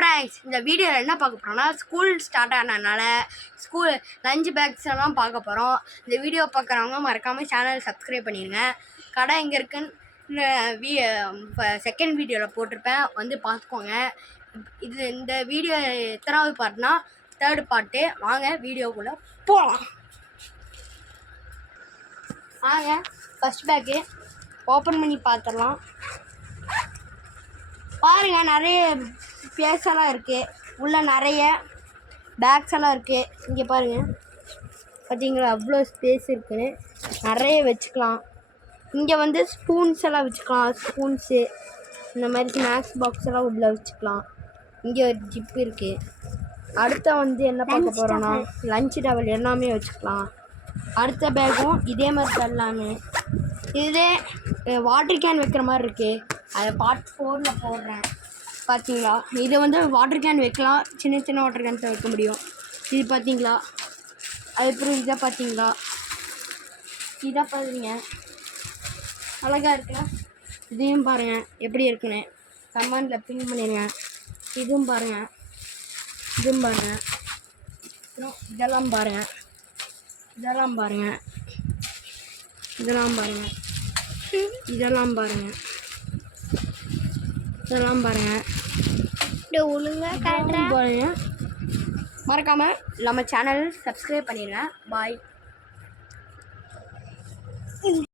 Friends, இந்த வீடியோவில் என்ன பார்க்க போகிறோம்னா, ஸ்கூல் ஸ்டார்ட் ஆனதுனால ஸ்கூல் லஞ்ச் பேக்ஸ் எல்லாம் பார்க்க போகிறோம். இந்த வீடியோ பார்க்குறவங்க மறக்காமல் சேனல் சப்ஸ்கிரைப் பண்ணிடுங்க. கடை எங்கே இருக்குன்னு செகண்ட் வீடியோவில் போட்டிருப்பேன், வந்து பார்த்துக்கோங்க. இந்த வீடியோ எத்தனாவது பார்ட்னா 3rd பார்ட்டு. வாங்க வீடியோக்குள்ளே போகலாம். வாங்க ஃபஸ்ட் பேக்கு ஓப்பன் பண்ணி பார்த்துடலாம். பாருங்கள், நிறைய பேக்ஸெல்லாம் இருக்குது, உள்ளே நிறைய பேக்ஸ் எல்லாம் இருக்குது. இங்கே பாருங்கள், பார்த்தீங்களா அவ்வளோ ஸ்பேஸ் இருக்குன்னு, நிறைய வச்சுக்கலாம். இங்கே வந்து ஸ்பூன்ஸ் எல்லாம் வச்சுக்கலாம், ஸ்பூன்ஸு இந்த மாதிரி ஸ்நாக்ஸ் பாக்ஸ் எல்லாம் உள்ளே வச்சுக்கலாம். இங்கே ஒரு ஜிப் இருக்குது. அடுத்த வந்து என்ன பார்க்க போகிறோன்னா, லஞ்ச் டவல் எல்லாமே வச்சுக்கலாம். அடுத்த பேக்கும் இதே மாதிரி தான் எல்லாமே. இதே வாட்டர் கேன் வைக்கிற மாதிரி இருக்குது, அதை பார்ட் 4ல் போடுறேன். பார்த்தீங்களா, இதை வந்து வாட்டர் கேன் வைக்கலாம், சின்ன சின்ன வாட்டர் கேன்ஸை வைக்க முடியும். இது பார்த்தீங்களா, அதுக்கப்புறம் இதை பார்த்தீங்களா, இதை பாருங்க அழகாக இருக்குல்ல. இதையும் பாருங்கள் எப்படி இருக்குன்னு கமெண்டில் பின் பண்ணிடுங்க. இதுவும் பாருங்கள், இதுவும் பாருங்கள், அப்புறம் இதெல்லாம் பாருங்கள், இதெல்லாம் பாருங்கள், இதெல்லாம் பாருங்கள், இதெல்லாம் பாருங்கள், இதெல்லாம் பாருங்கள், ஒழுங்காக பாருங்க. மறக்காமல் நம்ம சேனல் சப்ஸ்கிரைப் பண்ணிடுங்க. பாய்.